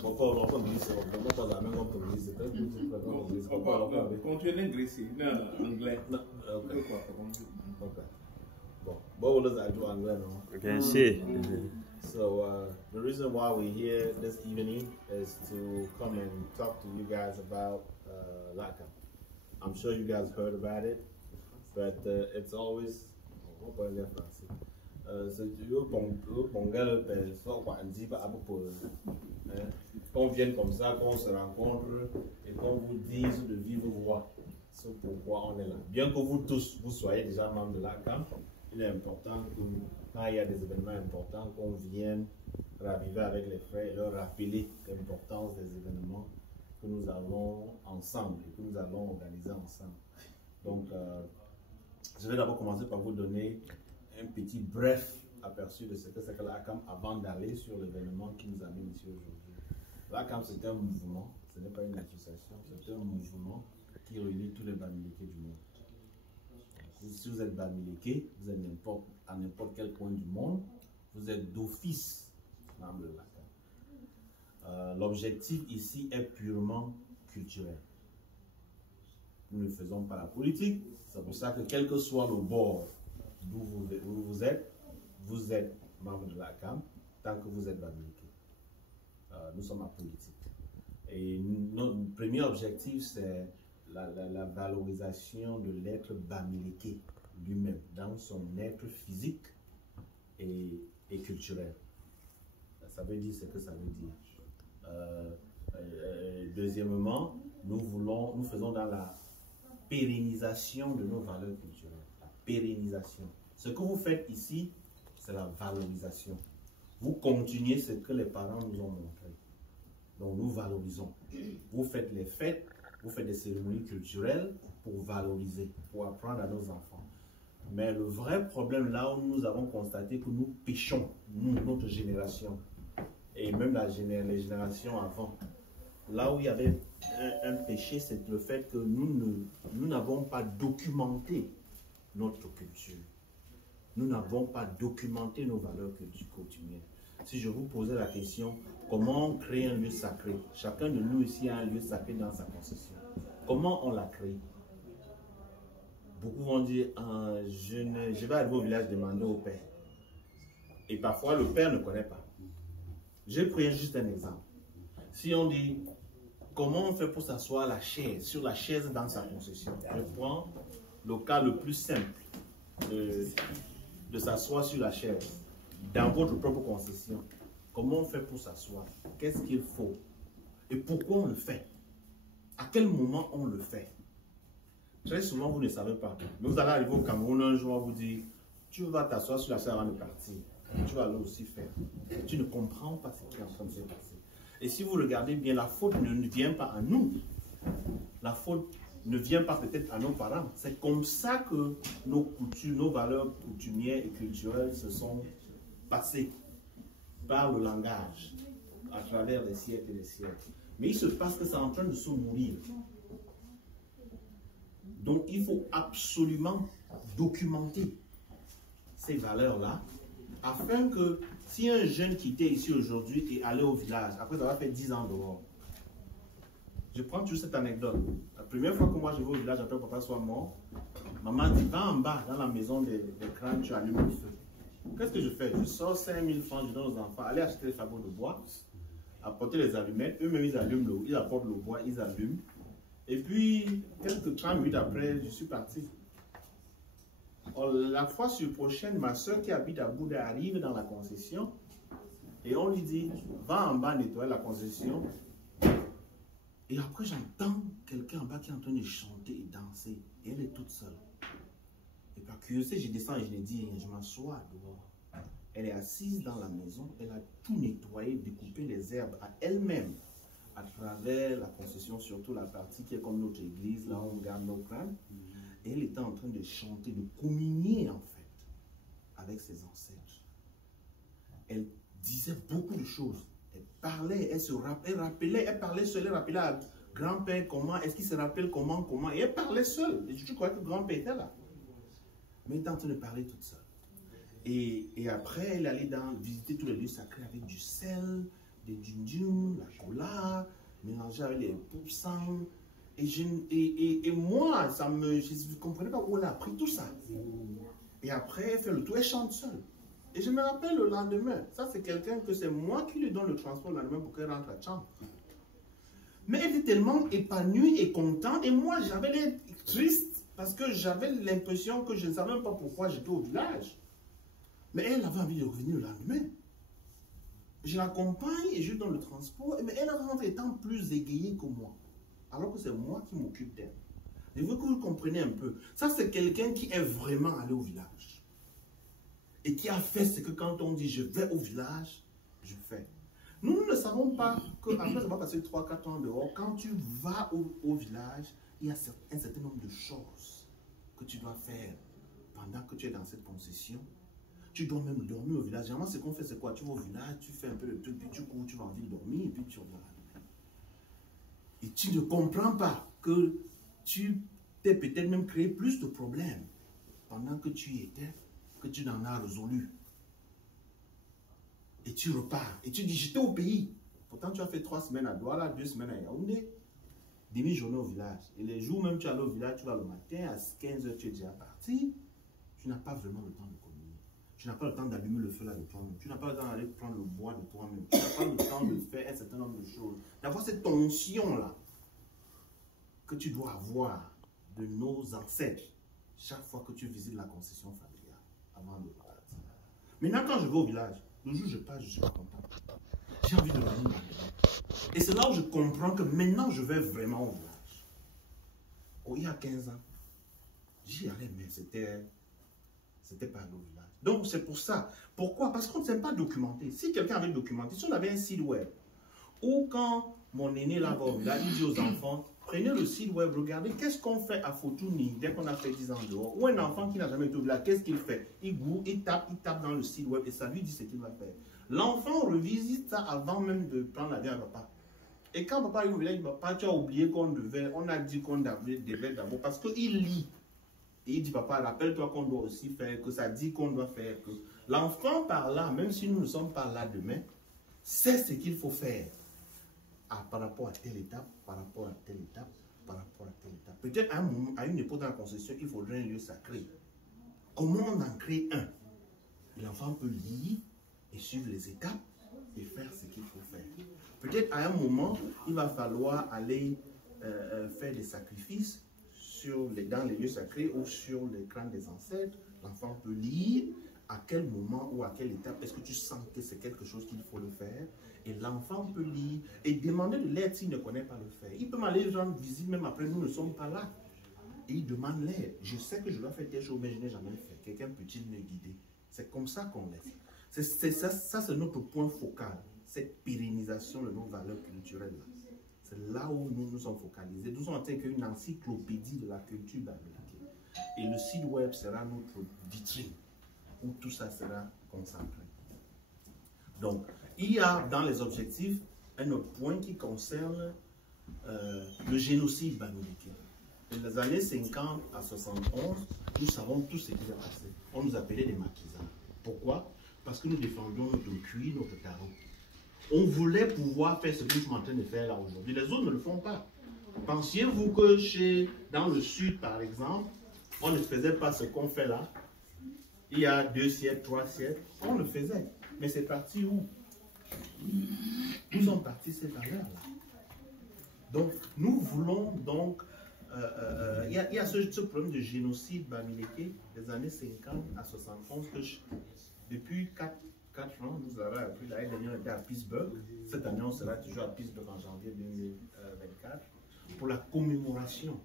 So the reason why we're here this evening is to come and talk to you guys about LACAM. I'm sure you guys heard about it, but it's always qu'on vienne comme ça, qu'on se rencontre et qu'on vous dise de vive voix sur pourquoi on est là. Bien que vous tous, vous soyez déjà membres de LACAM, il est important que quand il y a des événements importants, qu'on vienne raviver avec les frères et leur rappeler l'importance des événements que nous avons ensemble et que nous allons organiser ensemble. Donc, je vais d'abord commencer par vous donner un petit bref aperçu de ce que c'est que l'ACAM avant d'aller sur l'événement qui nous amène ici aujourd'hui. L'ACAM, c'est un mouvement, ce n'est pas une association, c'est un mouvement qui réunit tous les Bamilékés du monde. Si vous êtes Bamiléké, vous êtes à n'importe quel coin du monde, vous êtes d'office membre de l'ACAM. L'objectif ici est purement culturel. Nous ne faisons pas la politique, c'est pour ça que quel que soit le bord d'où vous êtes membre de l'ACAM tant que vous êtes Bamiléké. Nous sommes apolitiques. Et notre premier objectif, c'est la valorisation de l'être Bamiléké lui-même, dans son être physique et culturel. Ça veut dire ce que ça veut dire. Deuxièmement, nous faisons dans la pérennisation de nos valeurs culturelles. La pérennisation. Ce que vous faites ici, c'est la valorisation. Vous continuez ce que les parents nous ont montré. Donc nous valorisons. Vous faites les fêtes, vous faites des cérémonies culturelles pour valoriser, pour apprendre à nos enfants. Mais le vrai problème, là où nous avons constaté que nous péchons, nous, notre génération, et même les générations avant, là où il y avait un péché, c'est le fait que nous n'avons pas documenté notre culture. Nous n'avons pas documenté nos valeurs coutumières. Si je vous posais la question, comment créer un lieu sacré? Chacun de nous ici a un lieu sacré dans sa concession. Comment on l'a créé? Beaucoup vont dire, je vais arriver au village demander au père. Et parfois, le père ne connaît pas. J'ai pris juste un exemple. Si on dit, comment on fait pour s'asseoir sur la chaise dans sa concession? Je prends le cas le plus simple de s'asseoir sur la chaise dans votre propre concession. Comment on fait pour s'asseoir? Qu'est-ce qu'il faut? Et pourquoi on le fait? À quel moment on le fait? Très souvent, vous ne savez pas. Mais vous allez arriver au Cameroun un jour, vous dire, tu vas t'asseoir sur la chaise avant de partir. Tu vas le aussi faire. Tu ne comprends pas ce qui est en train de se passer. Et si vous regardez bien, la faute ne vient pas à nous. La faute ne vient pas peut-être à nos parents. C'est comme ça que nos coutumes, nos valeurs coutumières et culturelles se sont passées par le langage, à travers les siècles et les siècles. Mais il se passe que c'est en train de se mourir. Donc il faut absolument documenter ces valeurs-là, afin que si un jeune quittait ici aujourd'hui et allait au village, après avoir fait 10 ans dehors, je prends toujours cette anecdote. La première fois que moi je vais au village après que papa soit mort, maman dit, va en bas dans la maison des crânes, tu allumes le feu. Qu'est-ce que je fais? Je sors 5000 francs, je donne aux enfants, allez acheter les fagots de bois, apporter les allumettes, eux-mêmes ils allument ils apportent le bois, ils allument. Et puis, quelques 30 minutes après, je suis parti. La fois prochaine, ma soeur qui habite à Bouddha arrive dans la concession et on lui dit, va en bas nettoyer la concession. Et après, j'entends quelqu'un en bas qui est en train de chanter et danser. Et elle est toute seule. Et par curiosité, je descends et je lui dis, je m'assois dehors. Elle est assise dans la maison, elle a tout nettoyé, découpé les herbes à elle-même, à travers la concession, surtout la partie qui est comme notre église, là où on garde nos crânes. Et elle était en train de chanter, de communier en fait, avec ses ancêtres. Elle disait beaucoup de choses. Elle parlait, elle parlait seule, elle rappelait à grand-père comment, est-ce qu'il se rappelle comment, et elle parlait seule. Et je croyais que grand-père était là. Mais elle était en train de parler toute seule. Et après, elle allait visiter tous les lieux sacrés avec du sel, des djinjin, la cola, mélangée avec les poussins. Et moi, je ne comprenais pas où elle a appris tout ça. Et après, elle fait le tour, elle chante seule. Et je me rappelle le lendemain, ça c'est quelqu'un que c'est moi qui lui donne le transport le lendemain pour qu'elle rentre à chambre. Mais elle était tellement épanouie et contente, et moi j'avais l'air triste parce que j'avais l'impression que je ne savais même pas pourquoi j'étais au village. Mais elle avait envie de revenir le lendemain. Je l'accompagne et je lui donne le transport, mais elle rentre étant plus égayée que moi. Alors que c'est moi qui m'occupe d'elle. Je veux que vous compreniez un peu. Ça, c'est quelqu'un qui est vraiment allé au village. Et qui a fait ce que quand on dit je vais au village, je fais. Nous ne savons pas qu'après avoir passé 3-4 ans dehors, quand tu vas au village, il y a un certain nombre de choses que tu dois faire pendant que tu es dans cette concession. Tu dois même dormir au village. Généralement, ce qu'on fait, c'est quoi? Tu vas au village, tu fais un peu de truc, puis tu cours, tu vas en ville dormir, et puis tu reviens. Et tu ne comprends pas que tu t'es peut-être même créé plus de problèmes pendant que tu y étais, que tu n'en as résolu. Et tu repars. Et tu dis, j'étais au pays. Pourtant, tu as fait 3 semaines à Douala, 2 semaines à Yaoundé, demi-journée au village. Et les jours même tu es allé au village, tu vas le matin, à 15 h, tu es déjà parti. Tu n'as pas vraiment le temps de communier. Tu n'as pas le temps d'allumer le feu là de toi-même. Tu n'as pas le temps d'aller prendre le bois de toi-même. Tu n'as pas le temps de faire un certain nombre de choses. D'avoir cette tension-là que tu dois avoir de nos ancêtres chaque fois que tu visites la concession familiale avant de partir. Maintenant, quand je vais au village, le jour où je pars, je suis pas content. J'ai envie de revenir. Et c'est là où je comprends que maintenant, je vais vraiment au village. Oh, il y a 15 ans, j'y allais, mais c'était pas au village. Donc, c'est pour ça. Pourquoi? Parce qu'on ne sait pas documenter. Si quelqu'un avait documenté, si on avait un site web, ou quand mon aîné là va au village, il dit aux enfants, prenez le site web, regardez qu'est-ce qu'on fait à Fotouni dès qu'on a fait 10 ans dehors. Ou un enfant qui n'a jamais été au village, qu'est-ce qu'il fait? Il goûte, il tape dans le site web et ça lui dit ce qu'il va faire. L'enfant revisite ça avant même de prendre la vie à papa. Et quand papa est au village, papa, tu as oublié on a dit qu'on devait d'abord, parce qu'il lit. Et il dit, papa, rappelle-toi qu'on doit aussi faire, que ça dit qu'on doit faire. Que l'enfant par là, même si nous ne sommes pas là demain, sait ce qu'il faut faire. Par rapport à telle étape, par rapport à telle étape, par rapport à telle étape. Peut-être à une époque dans la concession, il faudrait un lieu sacré. Comment on en crée un? L'enfant peut lire et suivre les étapes et faire ce qu'il faut faire. Peut-être à un moment, il va falloir aller faire des sacrifices dans les lieux sacrés ou sur les crânes des ancêtres. L'enfant peut lire à quel moment ou à quelle étape est-ce que tu sens que c'est quelque chose qu'il faut le faire. Et l'enfant peut lire et demander de l'aide s'il ne connaît pas le faire. Il peut m'aller rendre visite même après nous ne sommes pas là. Et il demande l'aide. Je sais que je dois faire telle chose, mais je n'ai jamais fait. Quelqu'un peut-il me guider? C'est comme ça qu'on laisse. Ça c'est notre point focal. Cette pérennisation de nos valeurs culturelles. C'est là où nous nous sommes focalisés. Nous sommes en train qu'une encyclopédie de la culture bamileke. Et le site web sera notre vitrine où tout ça sera concentré. Donc, il y a dans les objectifs un autre point qui concerne le génocide bamileke. De les années 50 à 71, nous savons tout ce qui s'est passé. On nous appelait des maquisards. Pourquoi? Parce que nous défendions notre cuir, notre tarot. On voulait pouvoir faire ce que nous sommes en train de faire là aujourd'hui. Les autres ne le font pas. Pensiez-vous que dans le sud, par exemple, on ne faisait pas ce qu'on fait là? Il y a 2 siècles, 3 siècles, on le faisait. Mais c'est parti où? Où sont parties ces valeurs-là? Donc, nous voulons donc... il y a ce problème de génocide bamileke des années 50 à 71 que depuis 4 ans, nous avons appris. L'année dernière, on était à Pittsburgh. Cette année, on sera toujours à Pittsburgh en janvier 2024 pour la commémoration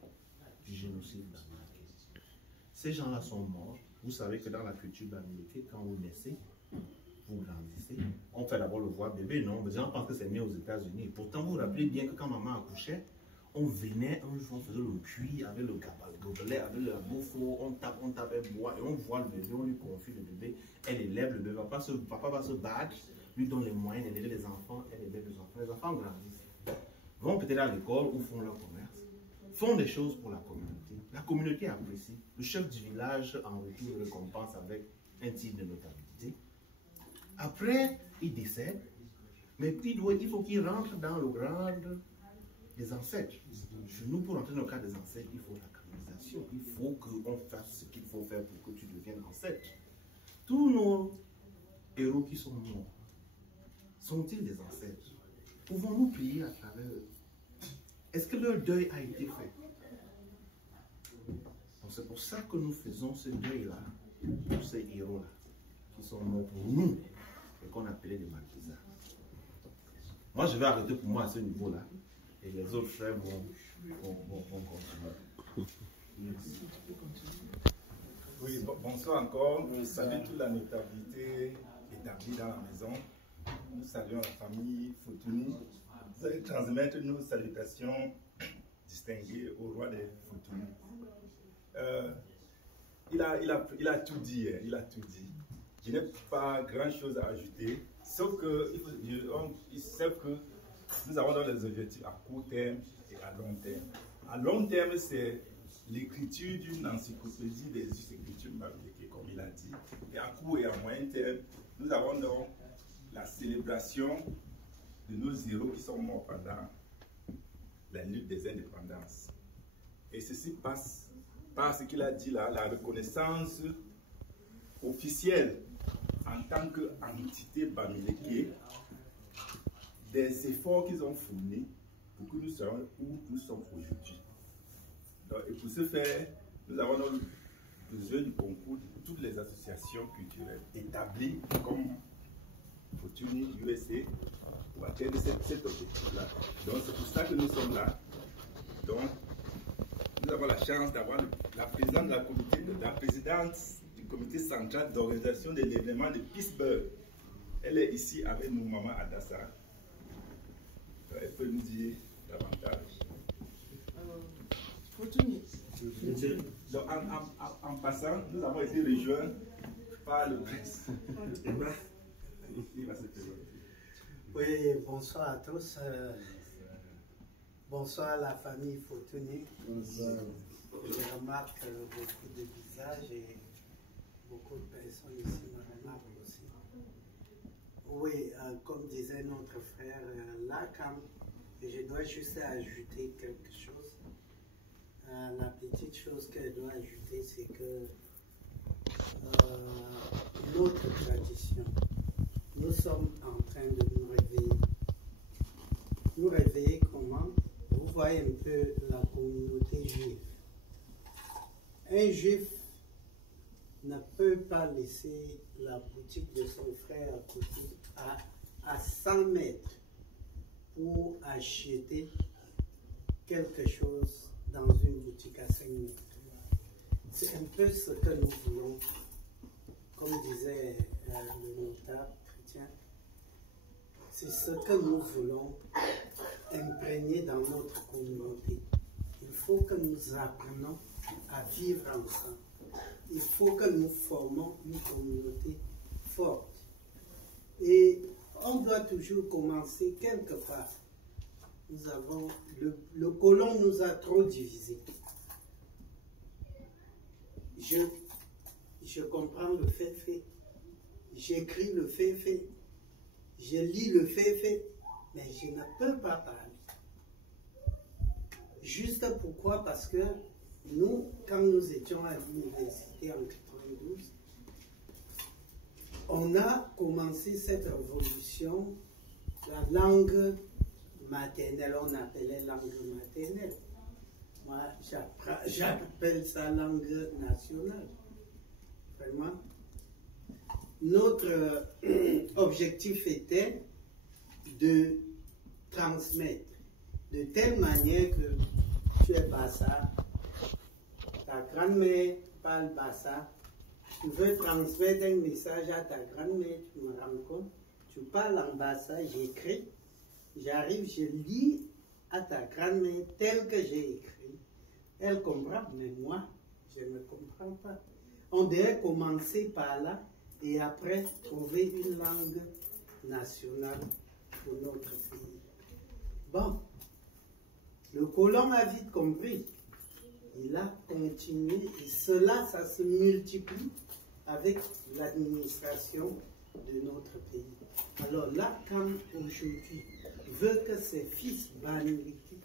du génocide bamileke. Ces gens-là sont morts. Vous savez que dans la culture bamileke, quand vous naissez, vous grandissez, on fait d'abord le voir bébé. Non, les gens pensent que c'est né aux États-Unis. Pourtant, vous vous rappelez bien que quand maman accouchait, on venait, on faisait le cuir avec le gobelet, avec le bouffon, on tape un bois et on voit le bébé, on lui confie le bébé, elle élève le bébé, papa va se battre, lui donne les moyens d'élever les enfants, elle élève les enfants grandissent, vont peut-être à l'école ou font leur commerce, font des choses pour la communauté apprécie, le chef du village en retour le récompense avec un titre de notabilité. Après, il décède, Mais puis il faut qu'il rentre dans le grand des ancêtres. Chez nous, pour entrer dans le cadre des ancêtres, il faut la canonisation. Il faut qu'on fasse ce qu'il faut faire pour que tu deviennes ancêtre. Tous nos héros qui sont morts, sont-ils des ancêtres? Pouvons-nous prier à travers eux? Est-ce que leur deuil a été fait? C'est pour ça que nous faisons ce deuil-là, pour ces héros-là, qui sont morts pour nous, et qu'on appelait des marquisans. Moi, je vais arrêter pour moi à ce niveau-là, et les autres frères vont continuer. Oui, bonsoir encore. Nous saluons toute la notabilité établie dans la maison. Nous saluons la famille Foutouni. Vous allez transmettre nos salutations distinguées au roi des Foutouni. Il a tout dit, hein, il a tout dit. Je n'ai pas grand chose à ajouter, sauf que ils savent que nous avons dans les objectifs à court terme et à long terme. À long terme, c'est l'écriture d'une encyclopédie des écritures marocaines, comme il a dit. Et à court et à moyen terme, nous avons donc la célébration de nos héros qui sont morts pendant la lutte des indépendances. Et ceci passe par ce qu'il a dit là, la reconnaissance officielle en tant qu'entité bamileke des efforts qu'ils ont fournis pour que nous soyons où nous sommes aujourd'hui. Et pour ce faire, nous avons besoin du concours de toutes les associations culturelles établies comme Foutouni USA pour atteindre cet objectif-là. Donc c'est pour ça que nous sommes là. Donc, nous avons la chance d'avoir la présidente du comité central d'organisation de l'événement de Pittsburgh. Elle est ici avec nous, Maman Adassa. Elle peut nous dire davantage. Donc, en passant, nous avons été rejoints par le prince. Il va se présenter. Oui, bonsoir à tous. Bonsoir à la famille Foutouni. Je remarque beaucoup de visages et beaucoup de personnes ici me remarquent aussi. Oui, comme disait notre frère Lakam, je dois juste ajouter quelque chose. La petite chose que je dois ajouter, c'est que notre tradition, nous sommes en train de nous réveiller. Nous réveiller comment? Vous voyez un peu la communauté juive. Un juif ne peut pas laisser la boutique de son frère à côté à 100 mètres pour acheter quelque chose dans une boutique à 5 mètres. C'est un peu ce que nous voulons, comme disait le notable chrétien, c'est ce que nous voulons imprégner dans notre communauté. Il faut que nous apprenions à vivre ensemble. Il faut que nous formons une communauté forte. Et on doit toujours commencer quelque part. Nous avons, le colon nous a trop divisés. Je comprends le fait, j'écris le fait, je lis le fait, mais je ne peux pas parler. Juste pourquoi? Parce que nous, quand nous étions à l'université en 92, on a commencé cette révolution, la langue maternelle, on appelait langue maternelle. Moi, j'appelle ça langue nationale. Vraiment. Notre objectif était de transmettre de telle manière que tu es Bassa, ta grand-mère parle Bassa, tu veux transmettre un message à ta grand-mère, tu me rends compte, tu parles en Bassa, j'écris, j'arrive, je lis à ta grand-mère tel que j'ai écrit. Elle comprend, mais moi, je ne comprends pas. On devait commencer par là et après trouver une langue nationale pour notre pays. Bon, le colon a vite compris. Il a continué et cela, ça se multiplie avec l'administration de notre pays. Alors l'ACAM aujourd'hui veut que ces fils banniques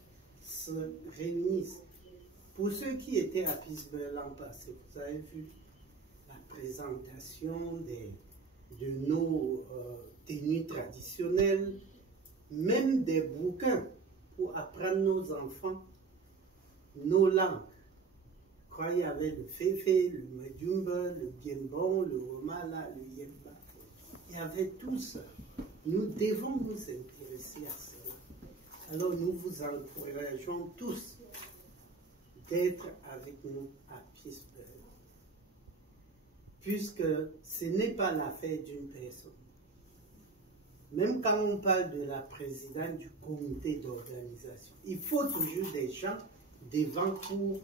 se réunissent. Pour ceux qui étaient à Pittsburgh l'an passé, vous avez vu la présentation de nos tenues traditionnelles, même des bouquins pour apprendre nos enfants nos langues. Je crois qu'il y avait le Féfé, le Medjumba, le Biembon, le Romala, le Yemba. Il y avait tout ça. Nous devons nous intéresser à cela. Alors nous vous encourageons tous d'être avec nous à Pittsburgh. Puisque ce n'est pas l'affaire d'une personne. Même quand on parle de la présidente du comité d'organisation, il faut toujours des gens devant pour...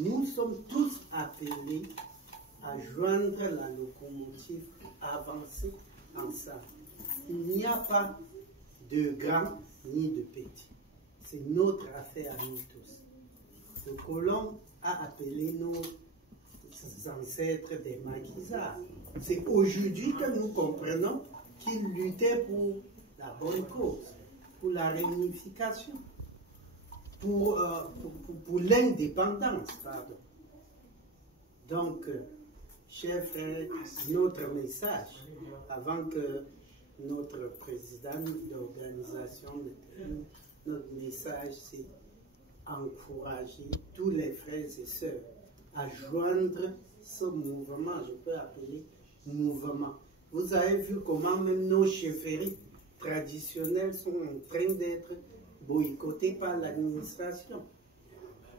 Nous sommes tous appelés à joindre la locomotive, à avancer ensemble. Il n'y a pas de grand ni de petit. C'est notre affaire à nous tous. Le colon a appelé nos ancêtres des maquisards. C'est aujourd'hui que nous comprenons qu'ils luttaient pour la bonne cause, pour la réunification, pour l'indépendance, pardon. Donc, chers frères, notre message, avant que notre président d'organisation le termine, notre message, c'est encourager tous les frères et sœurs à joindre ce mouvement, je peux appeler mouvement. Vous avez vu comment même nos chefferies traditionnelles sont en train d'être boycottées par l'administration.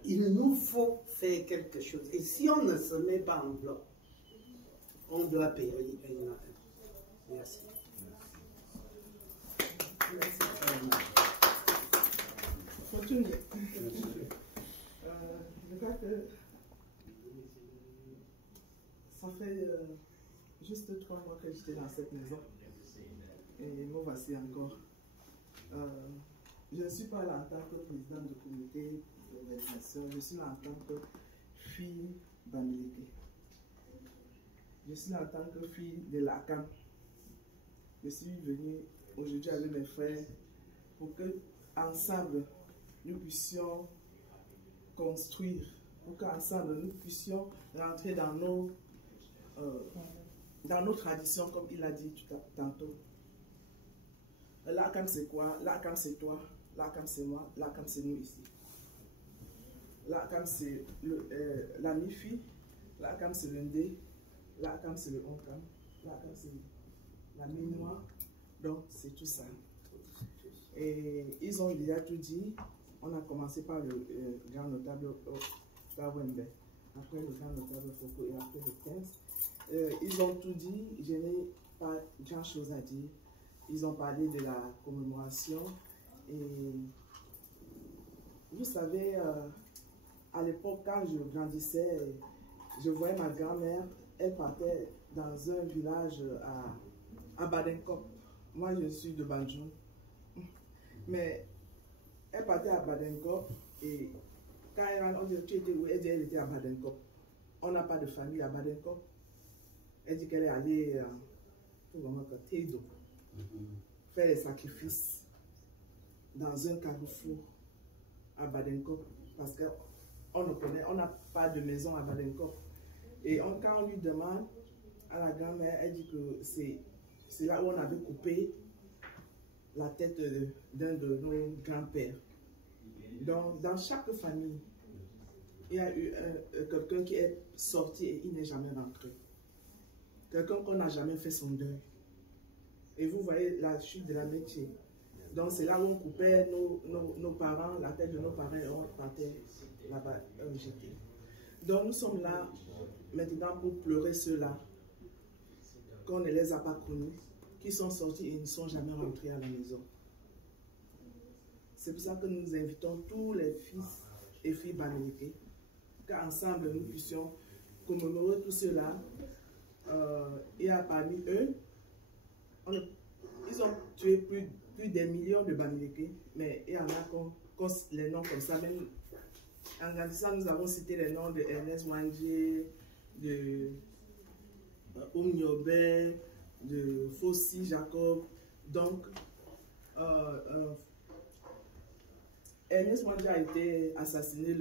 Il nous faut faire quelque chose. Et si on ne se met pas en bloc, on doit périr un à un. Merci. Continue. Je crois que ça fait juste 3 mois que j'étais dans cette maison. Et me voici encore. Je ne suis pas là en tant que président du comité d'organisation, je suis là en tant que fille Bamileke. Je suis là en tant que fille de l'ACAM. Je suis venue aujourd'hui avec mes frères pour que, ensemble, nous puissions construire, pour qu'ensemble, nous puissions rentrer dans nos traditions, comme il a dit tantôt. L'ACAM c'est quoi? L'ACAM c'est toi, l'ACAM c'est moi, l'ACAM c'est nous ici. L'ACAM c'est la MIFI, l'ACAM c'est le ND, l'ACAM c'est le ONCAM, l'ACAM c'est la mémoire, donc c'est tout ça. Et ils ont déjà tout dit. On a commencé par le grand notable Kawembe, après le grand notable Foko et après le 15. Ils ont tout dit, je n'ai pas grand chose à dire. Ils ont parlé de la commémoration et vous savez, à l'époque quand je grandissais, je voyais ma grand-mère, elle partait dans un village à Badenkop. Moi je suis de Banjou, mais elle partait à Badenkop et quand on dit tu étais où, elle dit elle était à Badenkop. On n'a pas de famille à Badenkop. Elle dit qu'elle est allée Tedo faire des sacrifices dans un carrefour à Badenkop parce qu'on n'a pas de maison à Badenkop. Et quand on lui demande à la grand-mère, elle dit que c'est là où on avait coupé la tête d'un de nos grands-pères. Donc, dans chaque famille, il y a eu quelqu'un qui est sorti et il n'est jamais rentré. Quelqu'un qu'on n'a jamais fait son deuil. Et vous voyez la chute de l'amitié. Donc, c'est là où on coupait nos parents, la tête de nos parents et on partait là-bas jeter. Donc, nous sommes là maintenant pour pleurer ceux-là qu'on ne les a pas connus, qui sont sortis et ne sont jamais rentrés à la maison. C'est pour ça que nous invitons tous les fils et filles Bamileke, qu'ensemble nous puissions commémorer tout cela. Et parmi eux, ils ont tué plus des millions de Bamileke, mais il y en a les noms comme ça. Même en grandissant, nous avons cité les noms de Ernest Wangé, de Oumniobe, de Fossi Jacob. Donc, Ernest Wandja a été assassiné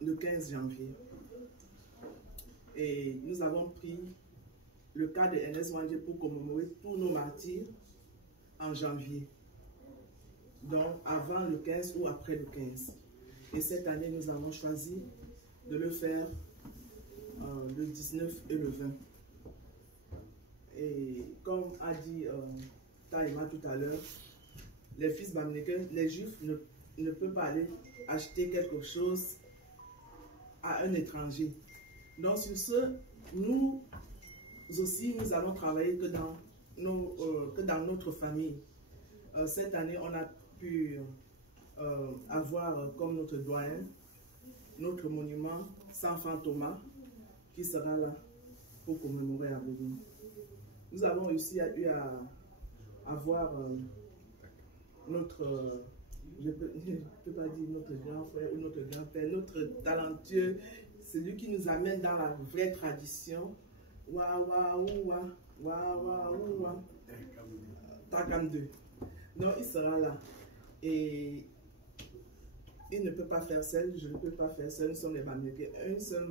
le 15 janvier. Et nous avons pris le cas de Ernest Wandja pour commémorer tous nos martyrs en janvier. Donc, avant le 15 ou après le 15. Et cette année, nous avons choisi de le faire le 19 et le 20. Et comme a dit Taïma tout à l'heure, les fils bamileke, les juifs ne peuvent pas aller acheter quelque chose à un étranger. Donc sur ce, nous aussi, nous allons travailler que dans notre famille. Cette année, on a pu avoir comme notre doyen, notre monument Saint Thomas, qui sera là pour commémorer à Boudou. Nous avons réussi à avoir notre, je ne peux pas dire notre grand frère ou notre grand-père, notre talentueux, celui qui nous amène dans la vraie tradition. Takam 2. Donc il sera là. Et il ne peut pas faire seul, je ne peux pas faire seul, nous sommes les Bamileke. Un seul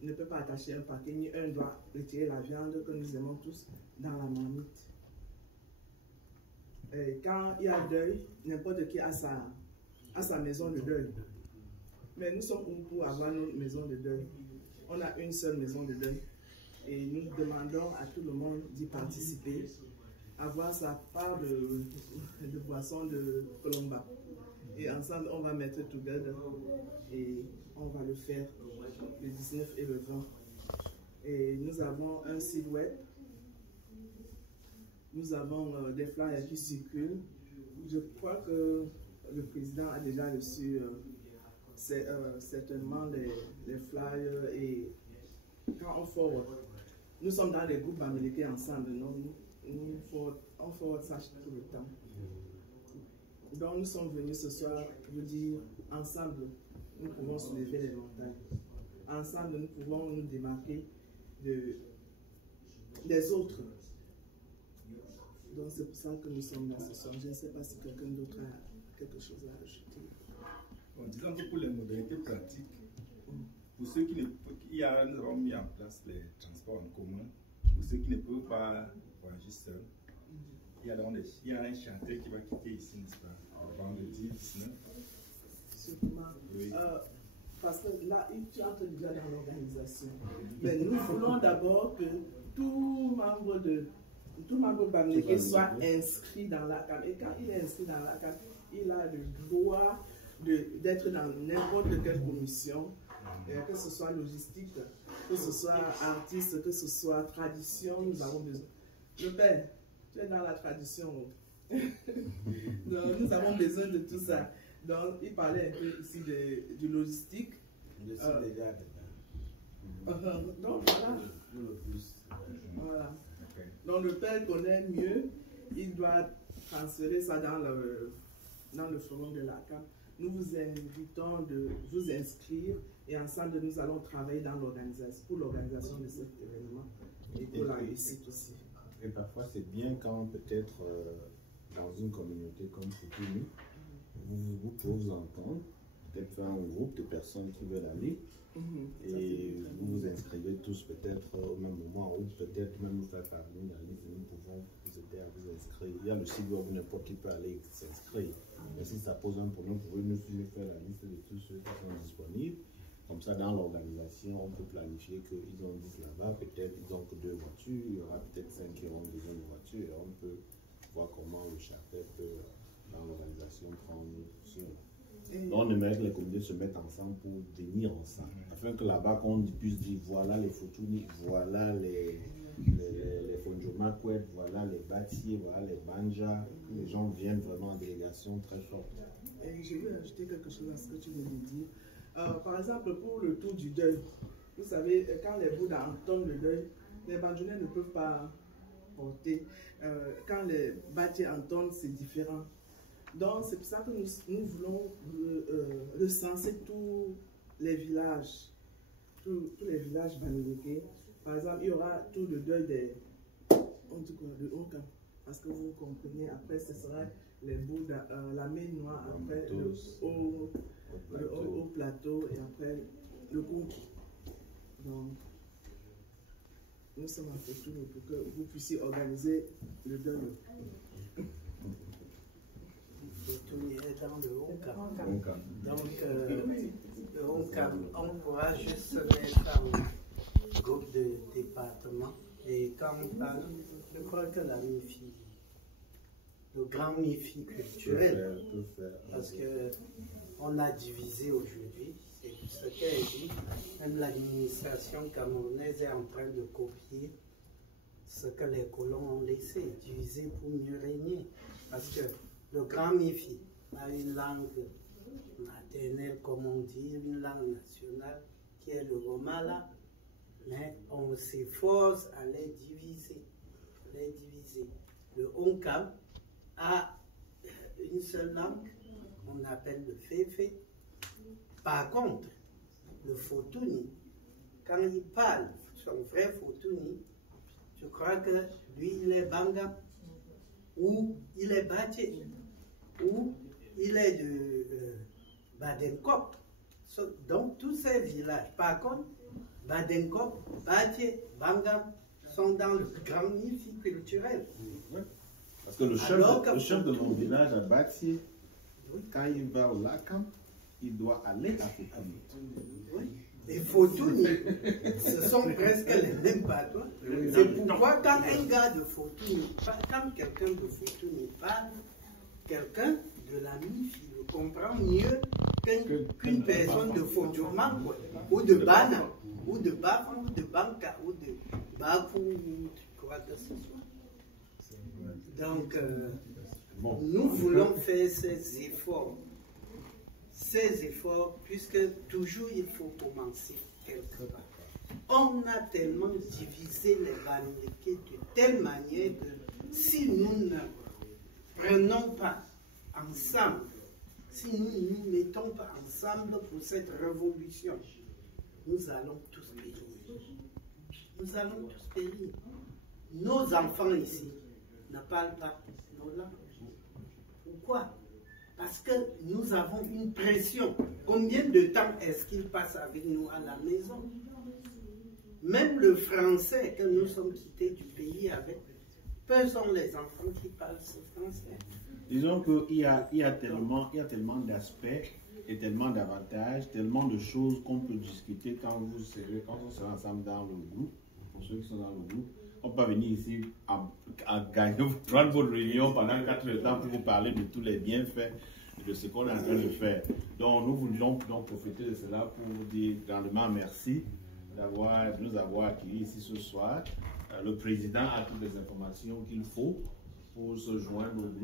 ne peut pas attacher un paquet, ni un doit retirer la viande que nous aimons tous dans la marmite. Et quand il y a deuil, n'importe qui a sa maison de deuil. Mais nous sommes où pour avoir notre maison de deuil? On a une seule maison de deuil. Et nous demandons à tout le monde d'y participer, avoir sa part de boisson de Colomba. Et ensemble, on va mettre together et on va le faire le 19 et le 20. Et nous avons un site web. Nous avons des flyers qui circulent. Je crois que le président a déjà reçu certainement les flyers. Et quand on forward, nous sommes dans les groupes bamileke ensemble. On forward ça tout le temps. Donc nous sommes venus ce soir vous dire, ensemble, nous pouvons soulever les montagnes. Ensemble, nous pouvons nous démarquer des autres. Donc c'est pour ça que nous sommes là ce soir. Je ne sais pas si quelqu'un d'autre a quelque chose à ajouter. Bon, disons que pour les modalités pratiques, pour ceux qui ne peuvent, nous avons mis en place les transports en commun. Pour ceux qui ne peuvent pas voyager seuls, il y a un chanteur qui va quitter ici, n'est-ce pas, vendredi 19. Sûrement. Oui. Parce que là, tu entres déjà dans l'organisation. Mais nous voulons d'abord que tout membre bamileke soit inscrit dans la CAM. Et quand il est inscrit dans la CAM, il a le droit d'être dans n'importe quelle commission, que ce soit logistique, que ce soit artiste, que ce soit tradition, nous avons besoin. Le père, tu es dans la tradition. Donc, nous avons besoin de tout ça. Donc, il parlait un peu ici du logistique. Je suis déjà dedans. Donc, voilà. Voilà. Donc, le père connaît mieux. Il doit transférer ça dans le forum de la CAM. Nous vous invitons de vous inscrire et ensemble, nous allons travailler pour l'organisation de cet événement et pour la réussite aussi. Et parfois, c'est bien quand peut-être dans une communauté comme Foutouni, vous pouvez vous entendre, peut-être faire un groupe de personnes qui veulent aller et vous vous inscrivez tous peut-être au même moment ou peut-être même nous faire parvenir la liste et nous pouvons vous aider à vous inscrire. Il y a le site web où n'importe qui peut aller s'inscrire. Mais si ça pose un problème, vous pouvez nous faire la liste de tous ceux qui sont disponibles. Comme ça, dans l'organisation, on peut planifier qu'ils ont 10 là-bas, peut-être ils n'ont que 2 voitures, il y aura peut-être 5 qui auront besoin de voitures, et on peut voir comment le chapelle peut, dans l'organisation, prendre sur. Donc, on aimerait que les communautés se mettent ensemble pour venir ensemble, afin que là-bas, qu'on puisse dire voilà les Foutouni, voilà les Fonjomakouet, voilà les Batier, voilà les Banja, que les gens viennent vraiment en délégation très forte. Et je vais ajouter quelque chose à ce que tu viens de dire. Par exemple, pour le tour du deuil, vous savez, quand les Bouddhas entament le deuil, les Banjounais ne peuvent pas porter. Quand les Batiers entament, c'est différent. Donc, c'est pour ça que nous voulons recenser tous les villages, tous les villages bamileke. Par exemple, il y aura tout le deuil on dit quoi, le Onkam. Parce que vous comprenez, après ce sera les bouts de la main noire, après le haut plateau et après le cookie. Donc, nous sommes en fait tout pour que vous puissiez organiser le deuil. Tout est dans le Onkam. Donc, le Onkam, on pourra juste se mettre en groupe de département. Et quand on parle, je crois que la MIFI, le grand MIFI culturel, parce qu'on a divisé aujourd'hui, c'est ce qu'elle dit, même l'administration camerounaise est en train de copier ce que les colons ont laissé, diviser pour mieux régner. Parce que le grand MIFI a une langue maternelle, comme on dit, une langue nationale, qui est le Womala, mais on s'efforce à les diviser. Le Onkam a une seule langue, on appelle le Féfé. Par contre, le Fotuni, quand il parle, son frère Fotuni, je crois que lui, il est Bangam, ou il est Baté, ou il est de Badenkop. Donc, tous ces villages. Par contre, Badenkop, Baté, Bangam sont dans le grand MIFI culturel. Parce que le chef de mon village à Bati, quand il va au Lakam, il doit aller à Fotuni. Oui. Et Fotuni, ce sont presque les mêmes patois. C'est pourquoi quand un gars de Fotuni, quand quelqu'un de Fotuni parle, quelqu'un de la MIFI le comprend mieux qu'une personne de Fotoman, ou de Bana, ou de Bafan, ou de Banka, ou de Bakou, ou quoi que ce soit. Donc, nous voulons faire ces efforts, puisque toujours il faut commencer quelque part. On a tellement divisé les Bamileke de telle manière que si nous ne prenons pas ensemble, si nous ne nous mettons pas ensemble pour cette révolution, nous allons tous périr. Nous allons tous périr. Nos enfants ici ne parlent pas nos langues. Pourquoi? Parce que nous avons une pression. Combien de temps est-ce qu'ils passent avec nous à la maison? Même le français que nous sommes quittés du pays avec, peu sont les enfants qui parlent ce français. Disons qu'il y a tellement d'aspects et tellement d'avantages, tellement de choses qu'on peut discuter quand on sera ensemble dans le groupe. Pour ceux qui sont dans le groupe, on peut pas venir ici à gagner, prendre votre réunion pendant 4 temps pour vous parler de tous les bienfaits de ce qu'on est en train de faire. Donc nous voulions donc profiter de cela pour vous dire grandement merci de nous avoir accueillis ici ce soir. Le président a toutes les informations qu'il faut pour se joindre au groupe.